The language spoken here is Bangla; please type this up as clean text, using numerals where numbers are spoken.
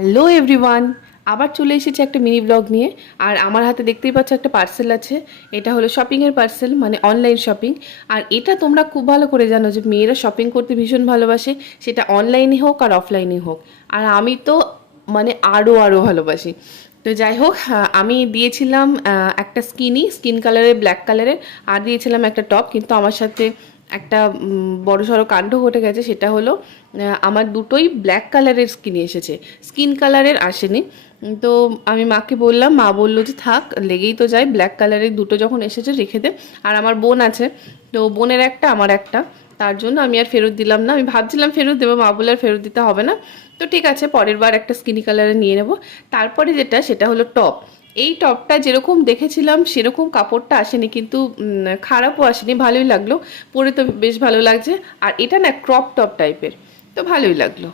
হ্যালো এভরিওয়ান, আবার চলে এসেছি একটা মিনি ব্লগ নিয়ে। আর আমার হাতে দেখতেই পাচ্ছ একটা পার্সেল আছে। এটা হলো শপিংয়ের পার্সেল, মানে অনলাইন শপিং। আর এটা তোমরা খুব ভালো করে জানো যে মেয়েরা শপিং করতে ভীষণ ভালোবাসে, সেটা অনলাইনে হোক আর অফলাইনে হোক। আর আমি তো মানে আরও ভালোবাসি। তো যাই হোক, আমি দিয়েছিলাম একটা স্কিন কালারের, ব্ল্যাক কালারের, আর দিয়েছিলাম একটা টপ। কিন্তু আমার সাথে একটা বড়সড় কাণ্ড ঘটে গেছে। সেটা হলো আমার দুটোই ব্ল্যাক কালারের এসেছে, স্কিন কালারের আসেনি। তো আমি মাকে বললাম, মা বললো যে থাক, লেগেই তো যায়, ব্ল্যাক কালারের দুটো যখন এসেছে রেখে দে। আর আমার বোন আছে, তো বোনের একটা আমার একটা, তার জন্য আমি আর ফেরত দিলাম না। আমি ভাবছিলাম ফেরত দেবো, মা বলে আর ফেরত দিতে হবে না। তো ঠিক আছে, পরের বার একটা স্কিনি কালারে নিয়ে নেব। তারপরে সেটা হলো টপ। এই টপটা যেরকম দেখেছিলাম সেরকম কাপড়টা আসেনি, কিন্তু খারাপও আসেনি, ভালোই লাগলো। পরে তো বেশ ভালো লাগছে। আর এটা না ক্রপ টপ টাইপের, তো ভালোই লাগলো।